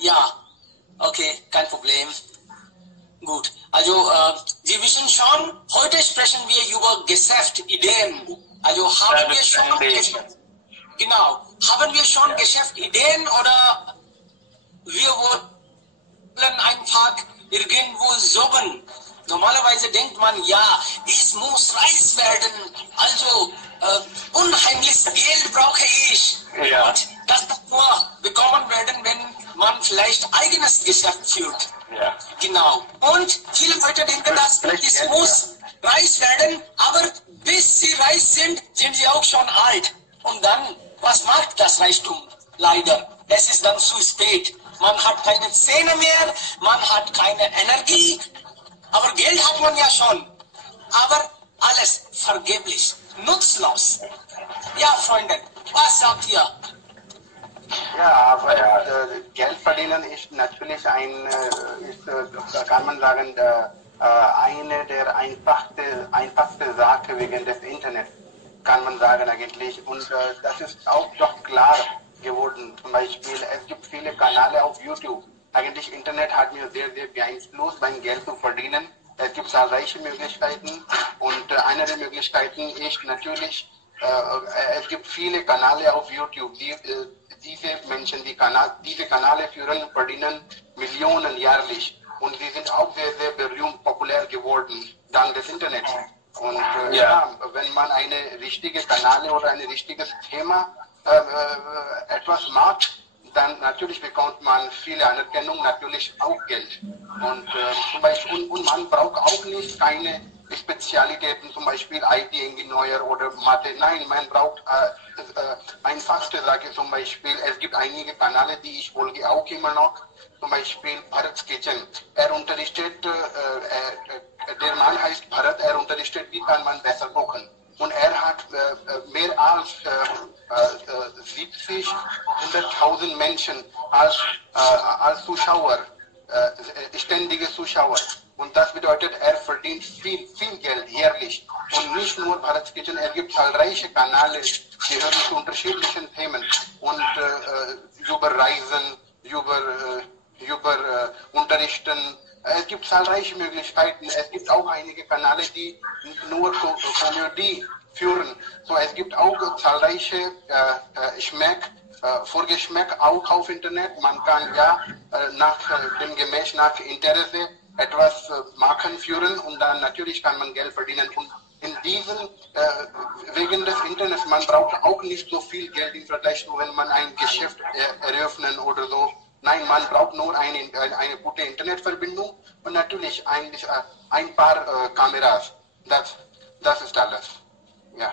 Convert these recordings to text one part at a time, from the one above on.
Ja, okay, kein Problem. Gut, also Sie wissen schon, heute sprechen wir über Geschäftsideen. Also haben wir schon genau, haben wir schon Geschäftsideen oder wir wollen einfach irgendwo jobben? Normalerweise denkt man, ja, es muss reich werden, also unheimliches Geld brauche ich. Ja. Und das kann nur bekommen werden, wenn man vielleicht eigenes Geschäft führt. Ja. Genau. Und viele Leute denken, dass es muss reich werden, aber bis sie reich sind, sind sie auch schon alt. Und dann, was macht das Reichtum? Leider. Es ist dann zu spät. Man hat keine Zähne mehr, man hat keine Energie, aber Geld hat man ja schon. Aber alles vergeblich, nutzlos. Ja, Freunde, was sagt ihr? Ja, aber Geld verdienen ist natürlich kann man sagen, eine der einfachste Sache wegen des Internets, kann man sagen eigentlich. Und das ist auch doch klar geworden. Zum Beispiel, es gibt viele Kanäle auf YouTube. Eigentlich Internet hat mir sehr, sehr beeinflusst, mein Geld zu verdienen. Es gibt zahlreiche Möglichkeiten und eine der Möglichkeiten ist natürlich, es gibt viele Kanäle auf YouTube, diese Menschen, diese Kanäle führen, verdienen Millionen jährlich und sie sind auch sehr, sehr berühmt, populär geworden, dank des Internets. Und ja, wenn man eine richtige Kanäle oder ein richtiges Thema etwas macht, dann natürlich bekommt man viele Anerkennung, natürlich auch Geld. Und zum Beispiel, und man braucht auch nicht keine Spezialitäten, zum Beispiel IT-Ingenieur oder Mathe. Nein, man braucht einfachste Sache, zum Beispiel, es gibt einige Kanäle, die ich folge auch immer noch, zum Beispiel Bharat's Kitchen. Er unterrichtet, der Mann heißt Bharat, er unterrichtet, wie kann man besser kochen. Und er hat mehr als 70, 100.000 Menschen als Zuschauer, ständige Zuschauer. Und das bedeutet, er verdient viel, viel Geld jährlich. Und nicht nur Bharat's Kitchen, er gibt zahlreiche Kanäle, die hören zu unterschiedlichen Themen. Und über Reisen, über Unterrichten. Es gibt zahlreiche Möglichkeiten. Es gibt auch einige Kanäle, die nur Komödie führen. So, es gibt auch zahlreiche Vorgeschmack auch auf Internet. Man kann ja nach dem Gemäß, nach Interesse etwas machen, führen und dann natürlich kann man Geld verdienen. Und in diesem, wegen des Internets, man braucht auch nicht so viel Geld im Vergleich zu, wenn man ein Geschäft eröffnen oder so. Nein, man braucht nur eine gute Internetverbindung und natürlich eigentlich ein paar Kameras. Das ist alles. Ja.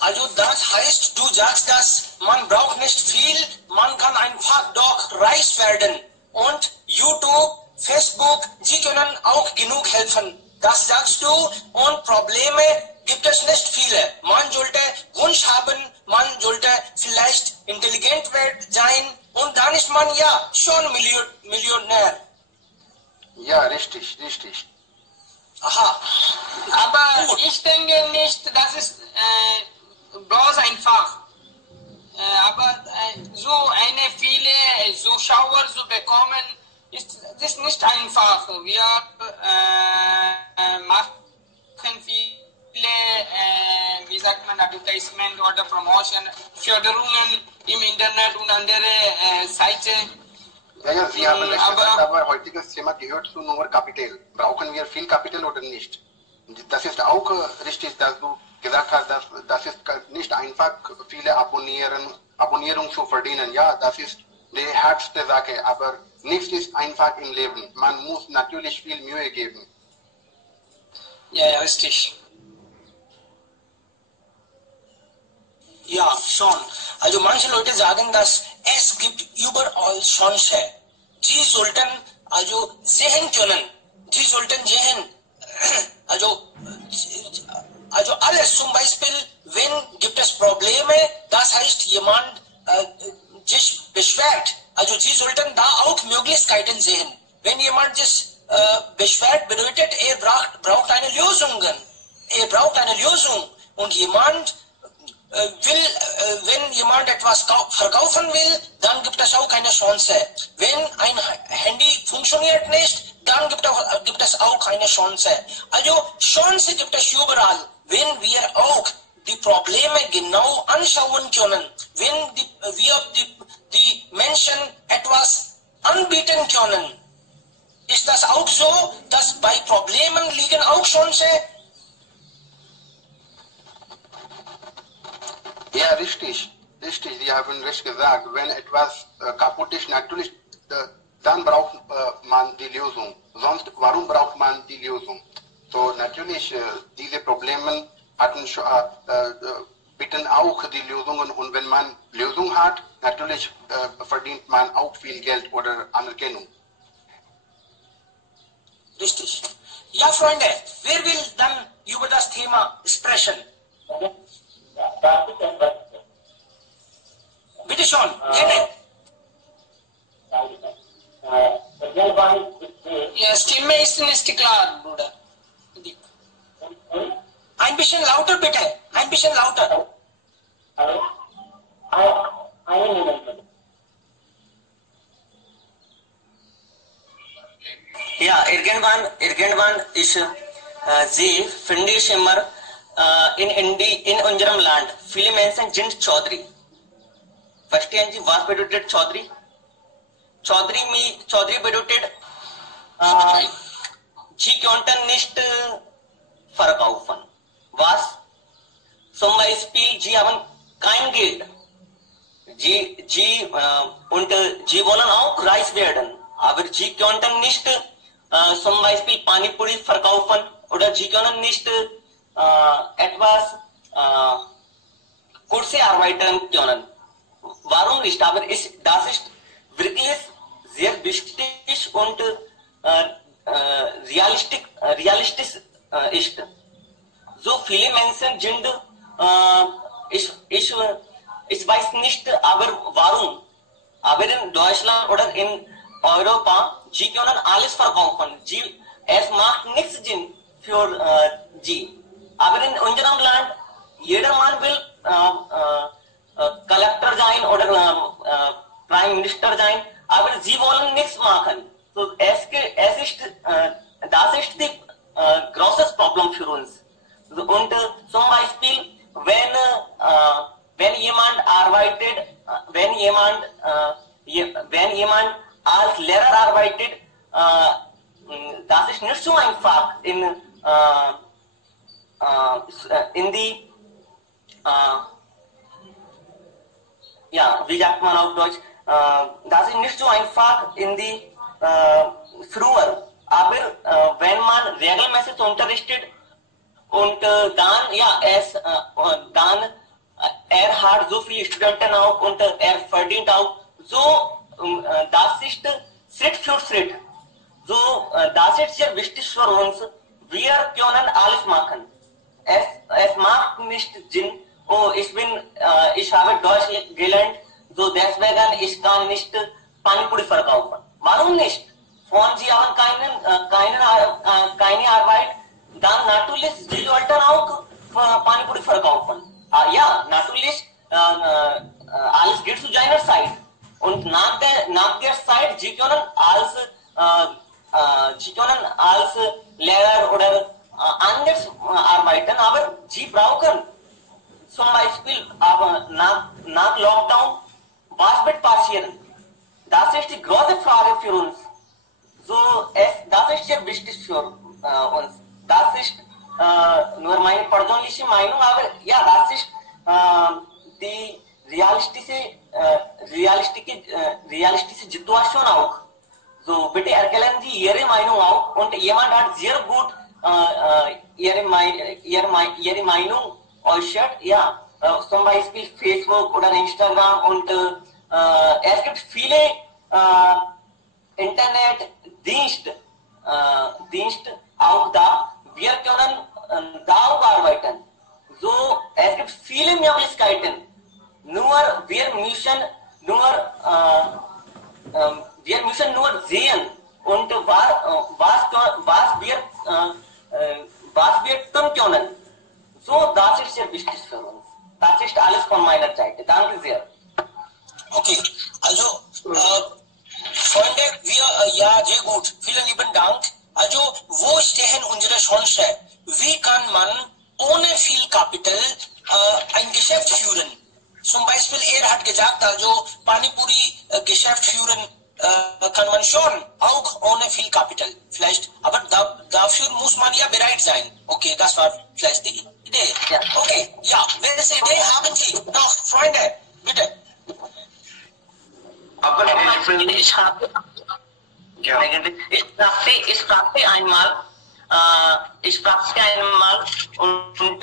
Also das heißt, du sagst, dass man braucht nicht viel, man kann einfach doch reich werden. Und YouTube, Facebook, sie können auch genug helfen. Das sagst du und Probleme gibt es nicht viele. Man sollte Wunsch haben, man sollte vielleicht intelligent sein und dann ist man ja schon Millionär. Ja, richtig, richtig. Aha. Aber gut. Ich denke nicht, das ist bloß einfach. Aber so eine viele Zuschauer zu bekommen, ist nicht einfach. Wir machen viele, wie sagt man, Advertisement oder Promotion, Förderungen im Internet und andere Seiten. Ja, Sie haben recht gesagt, aber heutiges Thema gehört zu nur Kapital. Brauchen wir viel Kapital oder nicht? Das ist auch richtig, dass du gesagt hast, dass das ist nicht einfach, viele Abonnierung zu verdienen. Ja, das ist die härteste Sache, aber nichts ist einfach im Leben. Man muss natürlich viel Mühe geben. Ja, richtig. Ja, schon. Also manche Leute sagen, dass es gibt überall Chance. Sie sollten also sehen können. Sie sollten sehen. Also alles zum Beispiel, wenn gibt es Probleme, das heißt jemand sich beschwert. Also Sie sollten da auch Möglichkeiten sehen. Wenn jemand sich beschwert, bedeutet er braucht eine Lösung. Er braucht eine Lösung und jemand wenn jemand etwas verkaufen will, dann gibt es auch eine Chance. Wenn ein Handy funktioniert nicht, dann gibt es auch eine Chance. Also Chance gibt es überall, wenn wir auch die Probleme genau anschauen können, wenn wir die Menschen etwas anbieten können. Ist das auch so, dass bei Problemen liegen auch Chancen? Ja, richtig. Sie haben recht gesagt. Wenn etwas kaputt ist, natürlich, dann braucht man die Lösung. Sonst, warum braucht man die Lösung? So, natürlich, diese Probleme bieten auch die Lösungen. Und wenn man Lösung hat, natürlich verdient man auch viel Geld oder Anerkennung. Richtig. Ja, Freunde, wer will dann über das Thema sprechen? Bitte schon, gerne. Ja, Stimme ist nicht klar, Bruder. Ein bisschen lauter bitte, ein bisschen lauter. Ja, irgendwann ist sie, finde ich immer, in unserem Land, viele Menschen sind Chaudhry. Verstehen Sie, was bedeutet Chaudhry? Chaudhry bedeutet, Sie konnten nicht verkaufen. Was? Zum Beispiel, Sie haben kein Geld. Und Sie wollen auch reich werden. Aber Sie konnten nicht zum Beispiel Panipuri verkaufen oder Sie können nicht etwas Kurse arbeiten können. Warum nicht? Aber das ist wirklich sehr wichtig und realistisch ist. So viele Menschen sind, ich weiß nicht, aber warum? Aber in Deutschland oder in Europa, Sie können alles verkaufen. Es macht nichts Sinn für Sie. Aber in unserem Land, jedermann will Collector sein oder Prime Minister sein, aber sie wollen nichts machen. So, das ist die großes Problem für uns. Und zum Beispiel, wenn jemand arbeitet, wenn jemand als Lehrer arbeitet, das ist nicht so einfach wie sagt man auf Deutsch, das ist nicht so einfach früher. Aber wenn man regelmäßig unterrichtet und dann er hat so viele Studenten auch und er verdient auch, so das ist Schritt für Schritt. So, das ist sehr wichtig für uns. Wir können alles machen. Es macht nicht Sinn, oh, ich habe Deutsch gelernt, so deswegen ich kann nicht Panipuri verkaufen. Warum nicht? Sie haben keine Arbeit, dann natürlich Sie sollten auch Panipuri verkaufen. Ja, natürlich alles geht zu seiner Zeit. Und nach der Zeit, Sie können als Lehrer oder anders arbeiten, aber Sie brauchen zum Beispiel nach Lockdown, was wird passieren? Das ist die große Frage für uns. So, das ist sehr wichtig für uns. Das ist nur meine persönliche Meinung, aber ja, das ist die realistische Situation auch. So, bitte erklären Sie Ihre Meinung auch und jemand hat sehr gut ihre Meinung äußert, ja, zum Beispiel Facebook oder Instagram und es gibt viele Internetdienste auch da. Wir können da auch arbeiten. So, es gibt viele Möglichkeiten. Nur wir müssen nur sehen und was wir tun können. So, das ist sehr wichtig für uns. Das ist alles von meiner Seite. Danke sehr. Okay, also Freunde, ja, sehr gut. Vielen lieben Dank. Also, wo stehen unsere Chancen? Wie kann man ohne viel Kapital ein Geschäft führen? Zum Beispiel, hat gesagt, also Panipuri Geschäft führen kann man schon, auch ohne viel Kapital. Vielleicht, aber dafür muss man ja bereit sein. Okay, das war vielleicht die Idee. Ja. Okay, ja, welche Idee haben Sie noch, Freunde? Bitte. Aber ich fragte einmal und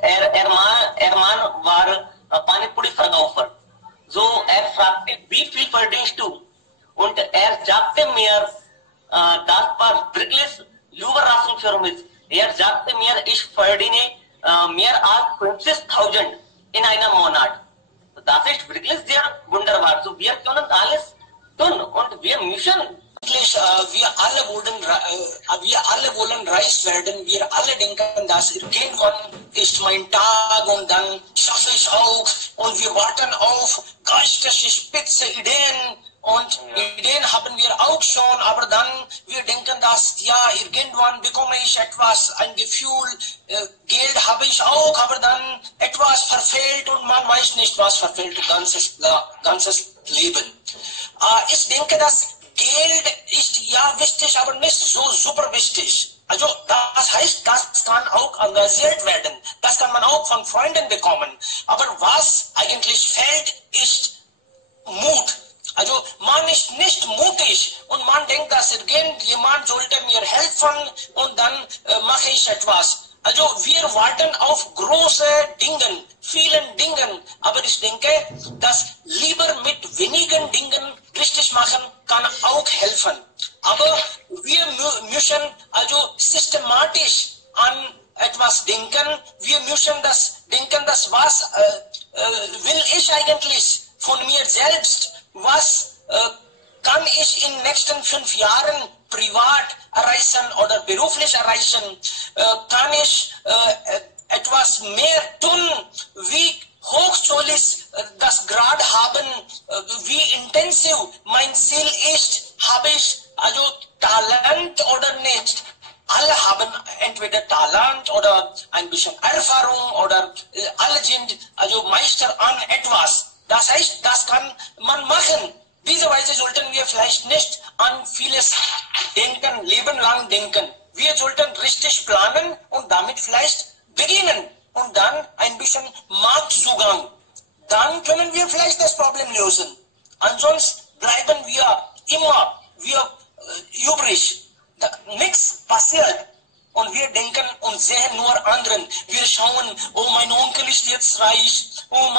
er Mann war Panipuri-Verkäufer. So, fragte, wie viel verdienst du? Und sagte mir, das war wirklich Überraschung für mich. Sagte mir, ich verdiene mehr als 50.000 in einem Monat. Das ist wirklich sehr wunderbar. So, wir können alles tun und wir müssen. Wir alle wollen reich werden. Wir alle denken, dass irgendwann ist mein Tag und dann schaffe ich auch. Und wir warten auf geistige Spitze Ideen. Und Ideen haben wir auch schon, aber dann wir denken, dass ja, irgendwann bekomme ich etwas, ein Gefühl, Geld habe ich auch, aber dann etwas verfehlt und man weiß nicht, was verfehlt, ganzes Leben. Ich denke, dass Geld ist ja wichtig, aber nicht so super wichtig. Also das heißt, das kann auch engagiert werden. Das kann man auch von Freunden bekommen. Aber was eigentlich fehlt, ist Mut. Also man ist nicht mutig und man denkt, dass irgendjemand sollte mir helfen und dann mache ich etwas. Also wir warten auf große Dinge, vielen Dingen. Aber ich denke, dass lieber mit wenigen Dingen richtig machen kann auch helfen. Aber wir müssen also systematisch an etwas denken. Wir müssen das denken, dass was will ich eigentlich von mir selbst? Was kann ich in den nächsten 5 Jahren privat erreichen oder beruflich erreichen? Kann ich etwas mehr tun? Wie hoch soll ich das Grad haben? Wie intensiv mein Ziel ist? Habe ich also Talent oder nicht? Alle haben entweder Talent oder ein bisschen Erfahrung oder alle sind also Meister an etwas. Das heißt, das kann man machen. Diese Weise sollten wir vielleicht nicht an vieles denken, lebenlang denken. Wir sollten richtig planen und damit vielleicht beginnen und dann ein bisschen Marktzugang. Dann können wir vielleicht das Problem lösen. Ansonsten bleiben wir immer übrig. Nichts passiert. Und wir denken und sehen nur anderen. Wir schauen, oh, mein Onkel ist jetzt reich. Oh,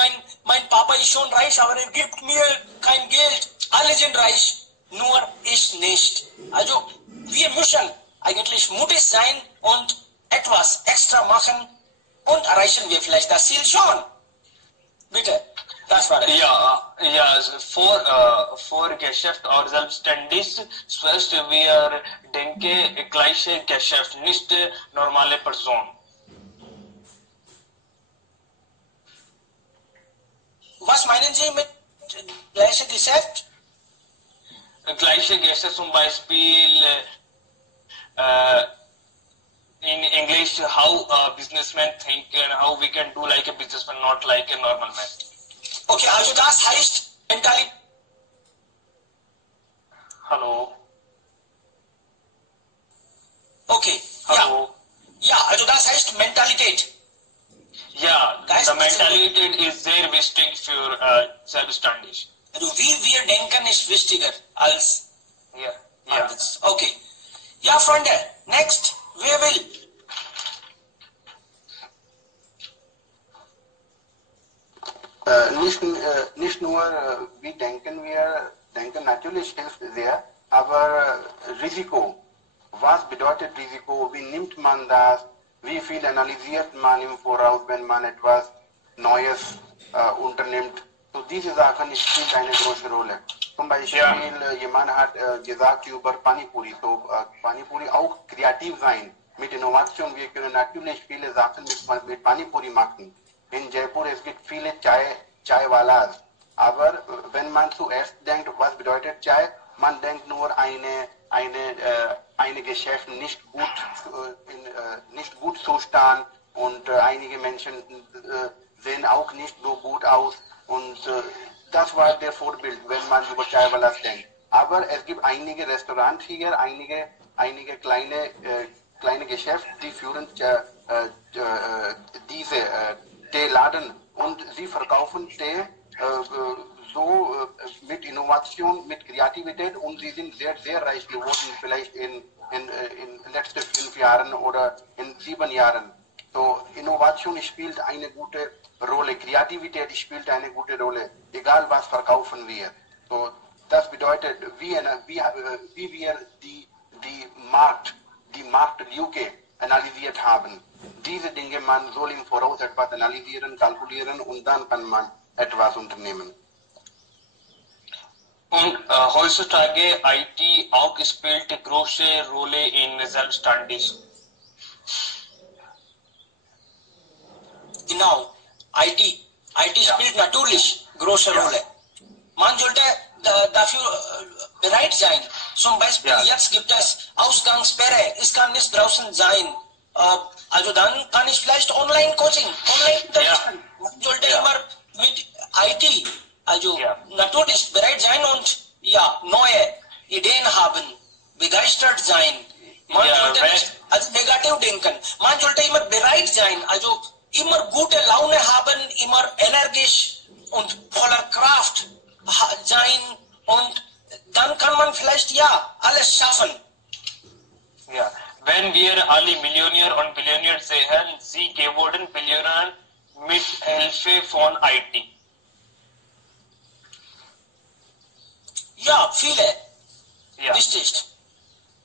mein Papa ist schon reich, aber er gibt mir kein Geld. Alle sind reich, nur ich nicht. Also wir müssen eigentlich mutig sein und etwas extra machen und erreichen wir vielleicht das Ziel schon. Bitte, das war es. Ja, also vor Geschäft oder selbstständig, zuerst wir denken gleiche Geschäft, nicht normale Person. Was meinen Sie mit gleiche Geschäft? Gleiche Geschäft zum Beispiel in English, how a businessman think and how we can do like a businessman, not like a normal man. Okay, also das heißt Mentalität. Hallo. Okay, Hallo. ja, also das heißt Mentalität. Ja, Das the mentality is sehr wichtig für selbstständig. Also wie wir denken ist wichtiger als Ja. anders. Okay. Ja, Freunde, next, wer will? Nicht nur wie denken wir denken natürlich hilft sehr, aber Risiko. Was bedeutet Risiko? Wie nimmt man das? Wie viel analysiert man im Voraus, wenn man etwas Neues unternimmt? So diese Sachen spielen eine große Rolle. Zum Beispiel, jemand hat gesagt über Panipuri. So Panipuri auch kreativ sein mit Innovation. Wir können natürlich viele Sachen mit Panipuri machen. in Jaipur, es gibt viele Chai-Walas. Aber wenn man zuerst denkt, was bedeutet Chai, man denkt nur eine Geschäft nicht gut Zustand und einige Menschen sehen auch nicht so gut aus und das war der Vorbild, wenn man über Chai-Walas denkt. Aber es gibt einige Restaurants hier, einige kleine Geschäfte, die führen diese Teeladen und sie verkaufen Tee so mit Innovation, mit Kreativität und sie sind sehr, sehr reich geworden, vielleicht in den letzten 5 Jahren oder in 7 Jahren. So, Innovation spielt eine gute Rolle, Kreativität spielt eine gute Rolle, egal was verkaufen wir. So, das bedeutet, wie wir die Marktlücke analysiert haben. Diese Dinge, man soll im Voraus etwas analysieren, kalkulieren und dann kann man etwas unternehmen. Und heutzutage IT auch spielt eine große Rolle in Selbstständigkeit. Genau, IT spielt natürlich große Rolle. Man sollte dafür bereit sein. Zum Beispiel jetzt gibt es Ausgangssperre, es kann nicht draußen sein. Also dann kann ich vielleicht Online-Coaching, Online-Unterrichten. Man sollte immer mit IT, also natürlich bereit sein und neue Ideen haben, begeistert sein. Man sollte nicht als negativ denken. Man sollte immer bereit sein, also immer gute Laune haben, immer energisch und voller Kraft sein und dann kann man vielleicht alles schaffen. Ja, wenn wir alle Millionär und Billionär sehen, sie geworden Billionär mit Hilfe von IT. Ja, viele. Richtig.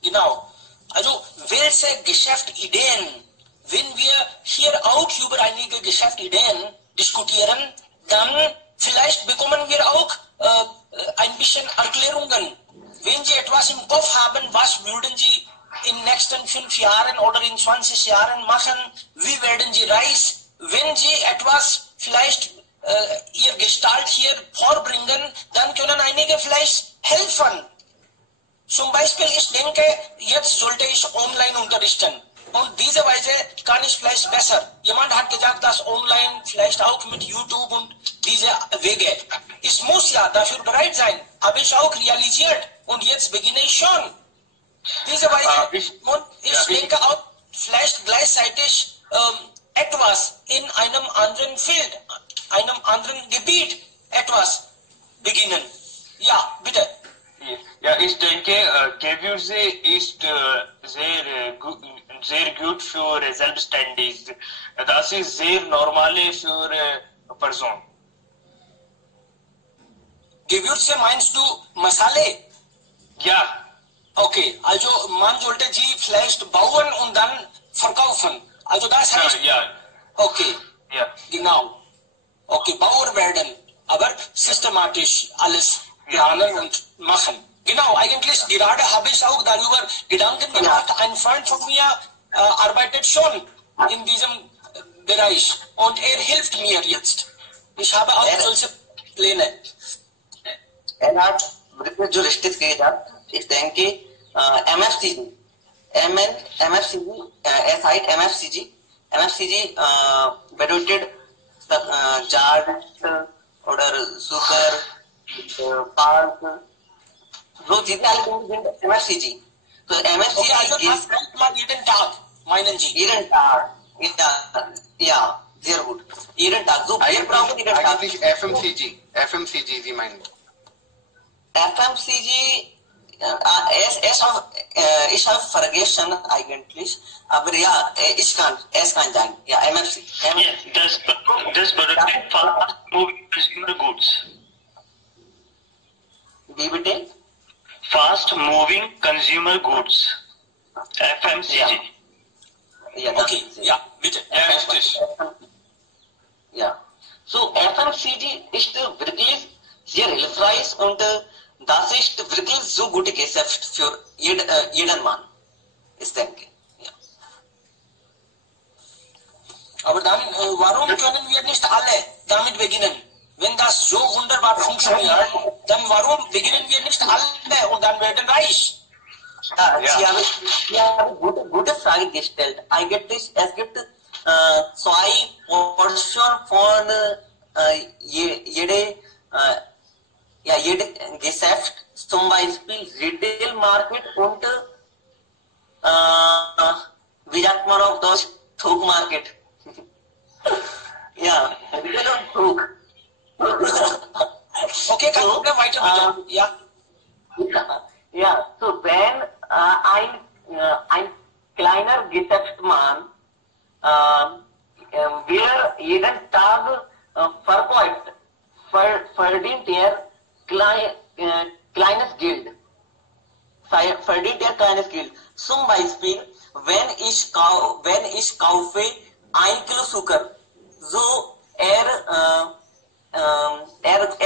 Genau. Also welche Geschäftsideen, wenn wir hier auch über einige Geschäftsideen diskutieren, dann vielleicht bekommen wir auch ein bisschen Erklärungen. Wenn Sie etwas im Kopf haben, was würden Sie in den nächsten 5 Jahren oder in 20 Jahren machen? Wie werden Sie reich? Wenn Sie etwas vielleicht Ihr Gestalt hier vorbringen, dann können einige vielleicht helfen. Zum Beispiel, ich denke, jetzt sollte ich online unterrichten. Und diese Weise kann ich vielleicht besser. Jemand hat gesagt, dass online vielleicht auch mit YouTube und diese Wege. Ich muss dafür bereit sein. Habe ich auch realisiert. Und jetzt beginne ich schon. Diese Weise. Und ich denke auch vielleicht gleichzeitig etwas in einem anderen Feld, einem anderen Gebiet etwas beginnen. Ja, bitte. Ja, ich denke, Gewürze ist sehr gut für Selbstständige. Das ist sehr normal für Personen. Gewürze meinst du Masale? Ja. Okay, also man sollte sie vielleicht bauen und dann verkaufen. Also das heißt... Okay. Ja. Genau. Okay, Bauer werden, aber systematisch alles planen und machen. Genau, eigentlich gerade habe ich auch darüber Gedanken gemacht. Ein Freund von mir arbeitet schon in diesem Bereich und er hilft mir jetzt. Ich habe auch solche Pläne. Er hat wirklich जो रिश्ते किए था, ich denke MFCG, MFCG bedeutet Jard oder Zucker, Park, so जितने alle sind MFCG. So MFCG ist mal jeden Tag, meinen Sie? Jeden Tag, ja, sehr gut. Jeden Tag, so wir brauchen jeden Tag. Eigentlich FMCG, Sie meinen? FMCG, ich habe vergessen eigentlich, aber es kann sein. Ja, MFC. Das bedeutet Fast Moving Consumer Goods. Wie bitte? Fast Moving Consumer Goods. FMCG. Ja, okay, bitte. Richtig. Ja. So, FMCG ist wirklich sehr hilfreich und das ist wirklich so gute Geschäft für jeden Mann. Ich denke. Aber dann, warum können wir nicht alle damit beginnen? Wenn das so wunderbar funktioniert, dann warum beginnen wir nicht alle und dann werden reich? Sie haben gute Frage gestellt. Eigentlich, es gibt zwei Portionen von jede Geschäft, zum Beispiel Retail Market und wie sagt man auf Deutsch, Thug Market. Ja, Retail und Thug. Okay, kein Problem, weiter bitte. Ja. Ja, so wenn ein kleiner Geschäftsmann wer jeden Tag verkauft, verdient er kleines Geld. Zum Beispiel, wenn ich kaufe 1 Kilo Zucker, so er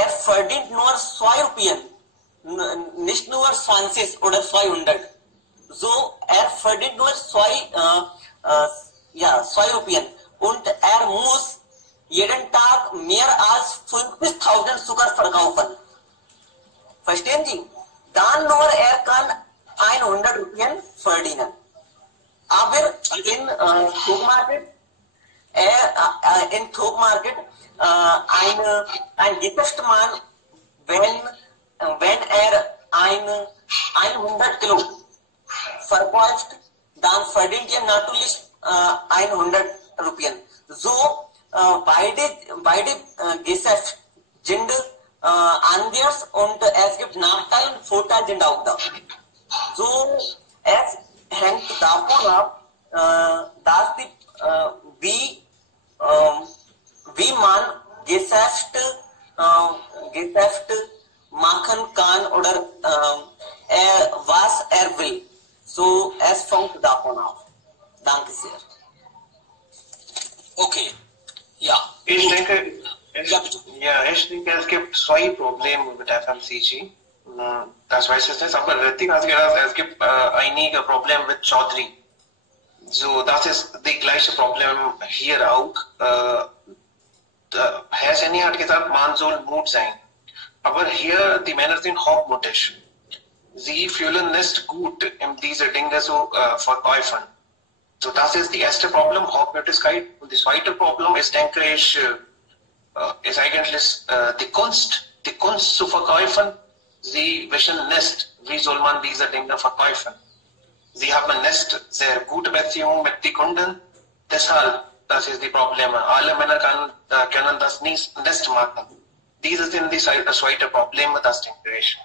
verdient nur 2 Rupien, nicht nur 20 oder 200. So er verdient nur 2 Rupien und er muss jeden Tag mehr als 50.000 Zucker verkaufen. Verstehen Sie? Dann nur er kann 100 Rupien verdienen. Aber in Thug Market ein Geschäftsmann, wenn er 100 Kilo verkauft, dann verdient er natürlich 100 Rupien. So beide Geschäfte sind anders und es gibt Nachteile und Vorteile sind auch da. So es hängt davon ab, dass wie man Geschäfte machen kann oder was er will. So es fängt davon ab. Danke sehr. Okay. Ja. Ich denke, Ja, bitte. ich denke, es gibt zwei Probleme mit FMCG. Das weiß ich nicht, aber richtig hat gesagt, es gibt einige Probleme mit Chaudhry. So, das ist das gleiche Problem hier auch. Herr Seni hat gesagt, man soll Mut sein. Aber hier, die Männer sind hochmutig. Sie fühlen nicht gut, in diese Dinge zu verkaufen. So, das ist das erste Problem, Hochmütigkeit. Und das zweite Problem ist, denke ich, ist eigentlich die Kunst zu verkaufen. Sie wissen nicht, wie soll man diese Dinge verkaufen. Sie haben nicht sehr gute Beziehungen mit den Kunden. Deshalb, das ist die Probleme. Alle Männer können das nicht machen. Diese sind die zweite Probleme, das denke ich.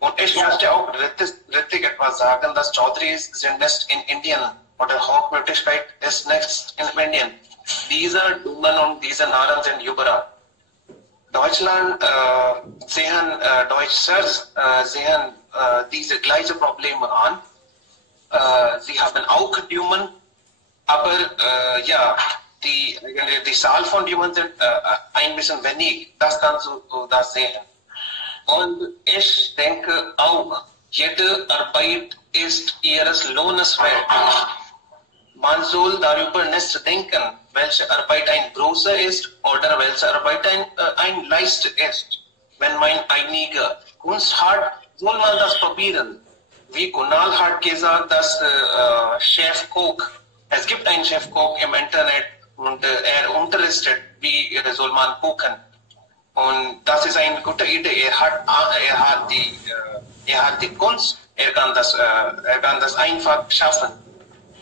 Und ich möchte auch richtig etwas sagen, dass Chaudhrys sind nicht in Indien oder Hochmütigkeit ist nicht in Indien. Diese Dummen und diese Narren sind überall. Deutschland sehen diese gleichen Probleme an. Sie haben auch Dummen, aber die Zahl von Dummen sind ein bisschen wenig. Das kannst du das sehen. Und ich denke auch, jede Arbeit ist ihres Lohnes wert. Man soll darüber nicht denken, welche Arbeit ein großer ist oder welche Arbeit ein leichter ist. Wenn man einige Kunst hat, soll man das probieren. Wie Kunal hat gesagt, dass Chefkoch, es gibt einen Chefkoch im Internet und er unterrichtet, wie soll man kochen. Und das ist eine gute Idee. Er hat die Kunst, er kann das einfach schaffen.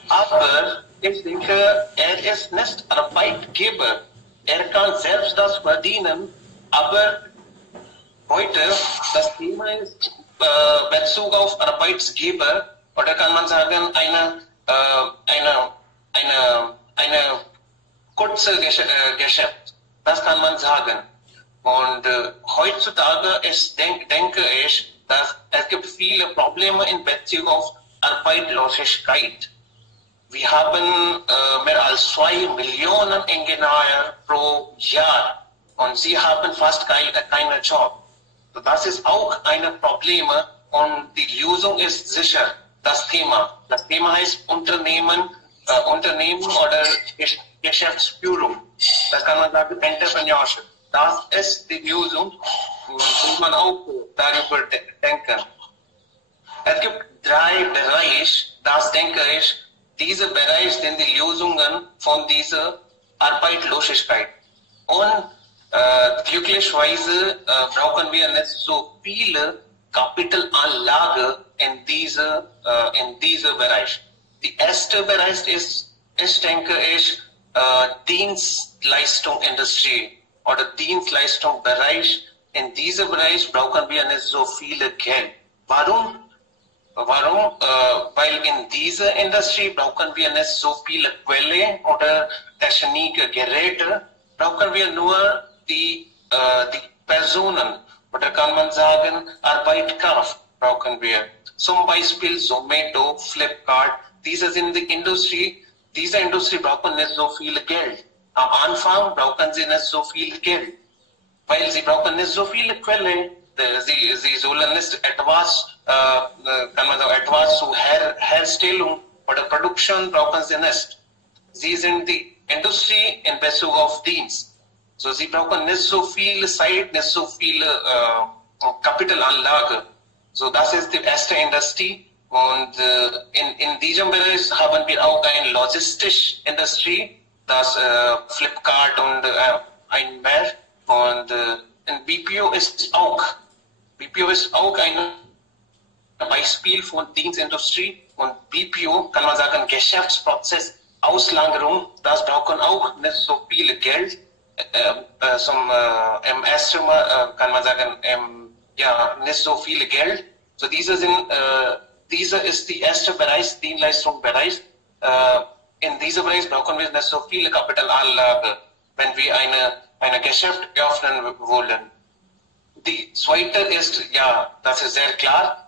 Aber ich denke, er ist nicht Arbeitgeber. Er kann selbst das verdienen. Aber heute, das Thema ist Bezug auf Arbeitgeber, oder kann man sagen, eine kurze Geschäft. Das kann man sagen. Und heutzutage denke ich, dass es gibt viele Probleme in Bezug auf Arbeitslosigkeit. Wir haben mehr als 2 Millionen Ingenieur pro Jahr und sie haben fast keinen Job. So, das ist auch ein Problem und die Lösung ist sicher das Thema. Das Thema heißt Unternehmen oder Geschäftsführung. Das kann man sagen, Entrepreneurship. Das ist die Lösung, muss man auch darüber denken. Es gibt 3 Bereiche, das denke ich, diese Bereiche sind die Lösungen von dieser Arbeitslosigkeit. Und glücklicherweise brauchen wir nicht so viele Kapitalanlage in diese Bereich. Die erste Bereich ist, ich denke, Dienstleistungsindustrie oder Dienstleistungsbereich. In diesem Bereich brauchen wir nicht so viele Geld. Warum? Weil in dieser Industrie brauchen wir nicht so viele Quellen oder Technik, Geräte, brauchen wir nur die Personen oder kann man sagen Arbeitskraft brauchen wir. Zum Beispiel Zomato, Flipkart, diese sind die Industrie. Diese Industrie brauchen nicht so viel Geld. Am Anfang brauchen sie nicht so viel Geld, weil sie brauchen nicht so viele Quellen. Sie sollen nicht etwas, kann man sagen, etwas zur Herstellung oder Produktion brauchen sie nicht. Sie sind die Industrie in Bezug auf Dienst. So, sie brauchen nicht so viel Zeit, nicht so viele Kapitalanlage. So, das ist die erste Industrie. Und in diesem Bereich haben wir auch eine logistische Industrie, das Flipkart und ein mehr. Und BPO ist auch ein Beispiel von Dienstindustrie. Und BPO kann man sagen Geschäftsprozess Auslagerung, das brauchen auch nicht so viel Geld. Im ersten Mal kann man sagen, nicht so viel Geld. So diese ist die erste Bereich, Dienstleistungsbereich. In diesem Bereich brauchen wir nicht so viele Kapitalanlage, wenn wir eine Geschäft öffnen wollen. Die zweite ist, das ist sehr klar,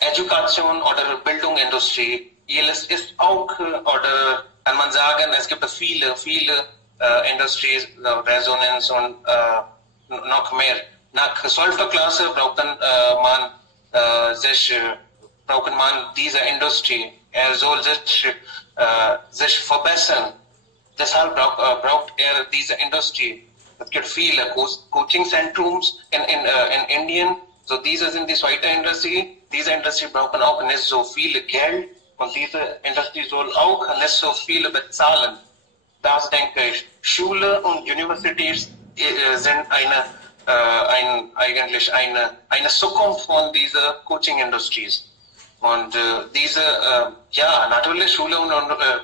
Education oder Bildungsindustrie. Alles ist auch, oder kann man sagen, es gibt viele Industries, Resonanz und noch mehr. Nach 12. Klasse braucht man diese Industrie. Er soll sich verbessern. Deshalb braucht er diese Industrie. Es gibt viele Coaching-Zentrums in Indien. So, diese sind die zweite Industrie. Diese Industrie brauchen auch nicht so viel Geld. Und diese Industrie soll auch nicht so viel bezahlen. Das denke ich. Schule und Universities sind eigentlich eine Zukunft von dieser Coaching-Industries. Und natürlich Schule und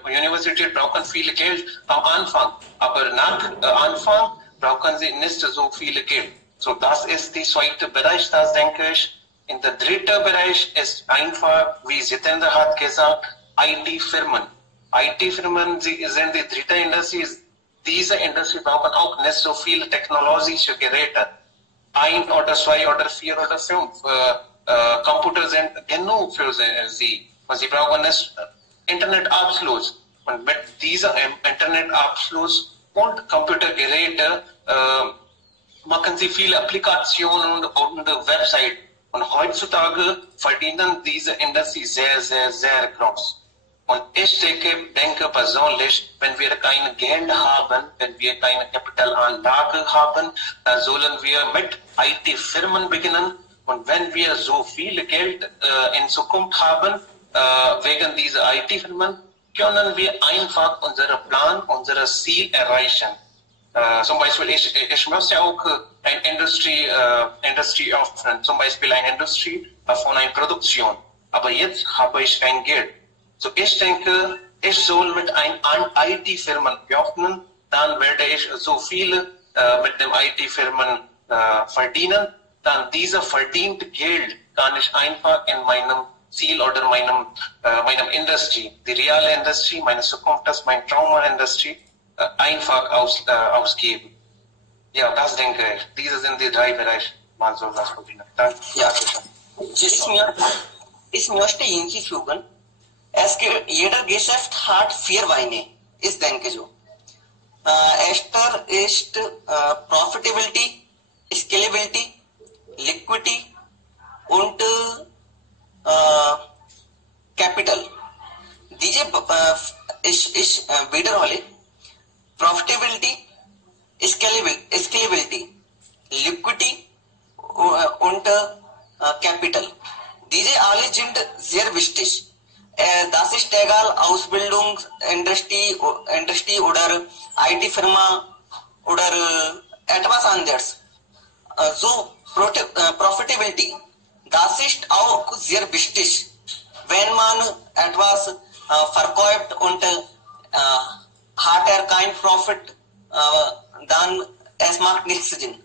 Universität brauchen viel Geld am Anfang. Aber nach Anfang brauchen sie nicht so viel Geld. So, das ist der zweite Bereich, das denke ich. In der dritte Bereich ist einfach, wie Jitendra hat gesagt, IT-Firmen. IT-Firmen sind die dritte Industrie. Diese Industrie brauchen auch nicht so viele technologische Geräte. 1 oder 2 oder 4 oder 5 Computer sind genug für sie. Und sie brauchen nicht Internetanschluss. Und mit diesem Internetanschluss und Computergeräte machen sie viele Applikationen und Website. Und heutzutage verdienen diese Industrie sehr, sehr, sehr groß. Und ich denke persönlich, wenn wir kein Geld haben, wenn wir keine Kapitalanlage haben, dann sollen wir mit IT-Firmen beginnen. Und wenn wir so viel Geld in Zukunft haben, wegen dieser IT-Firmen, können wir einfach unseren Plan, unser Ziel erreichen. Zum Beispiel, ich möchte auch eine Industrie öffnen, zum Beispiel eine Industrie von einer Produktion. Aber jetzt habe ich kein Geld. So, ich denke, ich soll mit einer IT-Firmen öffnen, dann werde ich so viel mit dem IT-Firmen verdienen. Dann diese verdiente Geld kann ich einfach in meinem Ziel oder meinem Industrie, die reale Industrie, meine Zukunft, das meine Trauma-Industrie, einfach ausgeben. Ja, das denke ich. Diese sind die 3 Bereiche, man soll das verdienen. Danke. Ja, ich möchte hinzufügen, jeder Geschäft hat 4 Beine. Ich denke so. Erster ist Profitability, Scalability, Liquidity und Capital. Ich wiederhole. und Kapital. Diese alle sind sehr wichtig. Das ist egal, Ausbildung, Industrie oder IT-Firma oder etwas anderes. So Profitability, das ist auch sehr wichtig. Wenn man etwas verkauft und hat kein Profit, dann es macht nichts Sinn.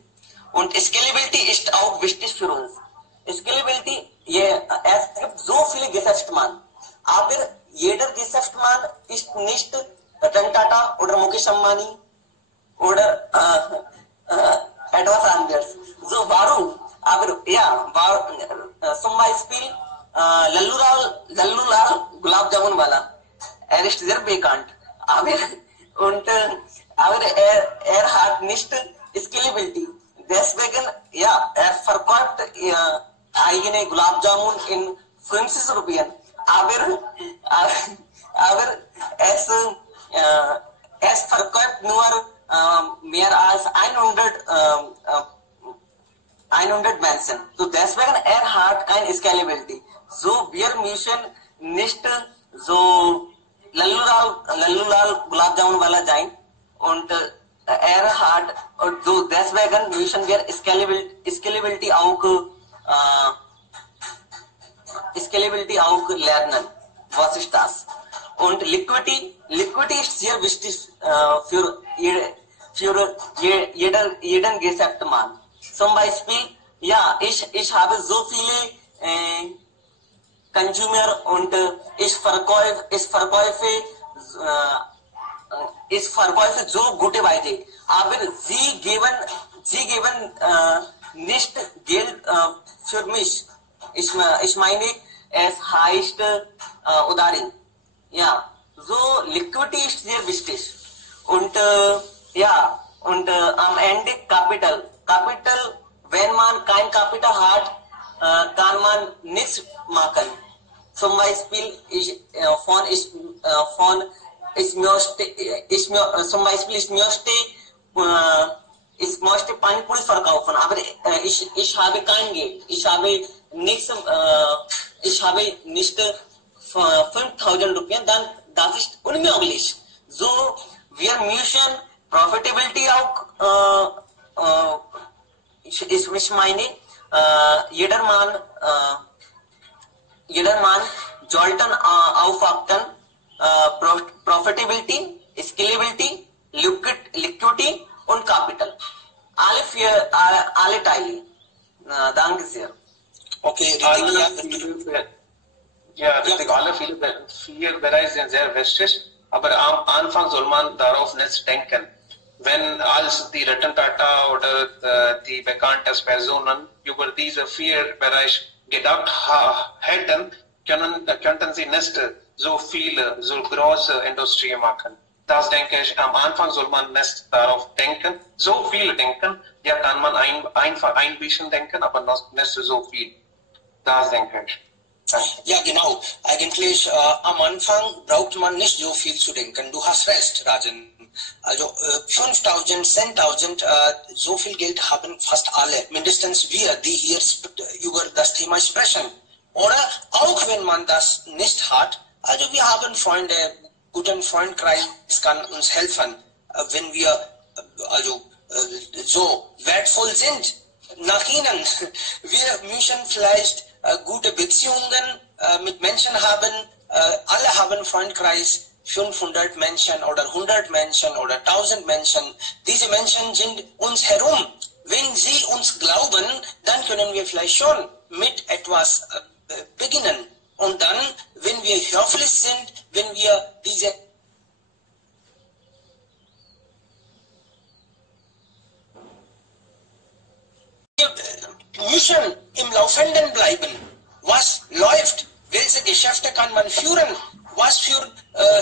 Und Scalability ist auch wichtig für uns. Scalability, es gibt so viele Geschäftsmann, aber jeder Geschäftsmann ist nicht Ratan Tata oder Mukesh Ambani oder etwas anderes. So warum? Aber ja, zum Beispiel Lallulal Gulab Jamun Wala, ist sehr bekannt, aber hat nicht Scalability. Deswegen, ja, verkauft eigene Gulab Jamun in 50 Rupien, aber es verkauft nur mehr als 100 Menschen. So deswegen hat keine Scalability. So wir müssen nicht so Lallulal Gulab Jamun Wala sein und hat so deswegen müssen wir Scalability auch lernen. Was ist das? Und Liquidity ist sehr wichtig für jeden Geschäftsmann. Zum Beispiel, ja, ich habe so viele Consumer und ich verkaufe so gute Weise, aber sie geben nicht Geld für mich. Ich meine, es heißt Udari. Ja, so Liquidity ist sehr wichtig. Und ja, und am Ende Kapital, wenn man kein Kapital hat, kann man nichts machen. Zum Beispiel, ich möchte Panipuri verkaufen, aber ich habe kein Geld. Ich habe nicht 5000 Rupien, dann das ist unmöglich. So, wir müssen Profitability auch, ich meine, jedermann sollten aufachten Profitability, Scalability, Liquidity und Capital. Alle Teile. Danke sehr. Okay, alle vier Bereiche sind sehr wichtig, aber am Anfang soll man darauf nicht denken. Wenn als die Ratan Tata oder die bekannten Personen über diese vier Bereiche gedacht hätten, könnten sie nicht so viele, so große Industrie machen. Das denke ich, am Anfang soll man nicht darauf denken, so viel denken, ja kann man einfach ein bisschen denken, aber nicht so viel. Das denke ich. Ja, genau. Eigentlich am Anfang braucht man nicht so viel zu denken. Du hast recht, Rajan. Also 5.000, 10.000, so viel Geld haben fast alle. Mindestens wir, die hier über das Thema sprechen. Oder auch wenn man das nicht hat, also wir haben Freunde, guten Freundkreis kann uns helfen, wenn wir so wertvoll sind. Nach ihnen, wir müssen vielleicht gute Beziehungen mit Menschen haben. Alle haben Freundkreis, 500 Menschen oder 100 Menschen oder 1000 Menschen. Diese Menschen sind uns herum. Wenn sie uns glauben, dann können wir vielleicht schon mit etwas beginnen. Und dann, wenn wir höflich sind, wenn wir diese müssen im Laufenden bleiben. Was läuft? Welche Geschäfte kann man führen? Was für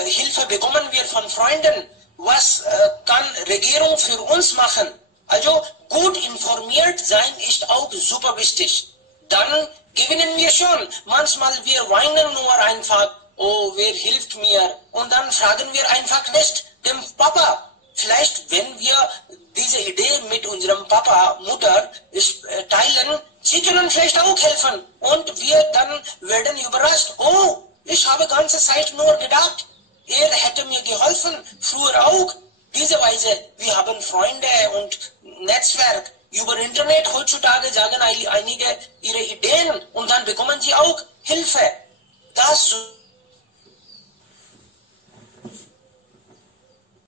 Hilfe bekommen wir von Freunden? Was kann Regierung für uns machen? Also gut informiert sein ist auch super wichtig. Dann gewinnen wir schon. Manchmal wir weinen nur einfach, oh, wer hilft mir? Und dann fragen wir einfach nicht dem Papa. Vielleicht, wenn wir diese Idee mit unserem Papa, Mutter teilen, Sie können vielleicht auch helfen. Und dann werden überrascht. Oh, ich habe ganze Zeit nur gedacht, hätte mir geholfen, früher auch. Diese Weise, wir haben Freunde und Netzwerk. Über Internet heutzutage sagen einige ihre Ideen und dann bekommen sie auch Hilfe. Das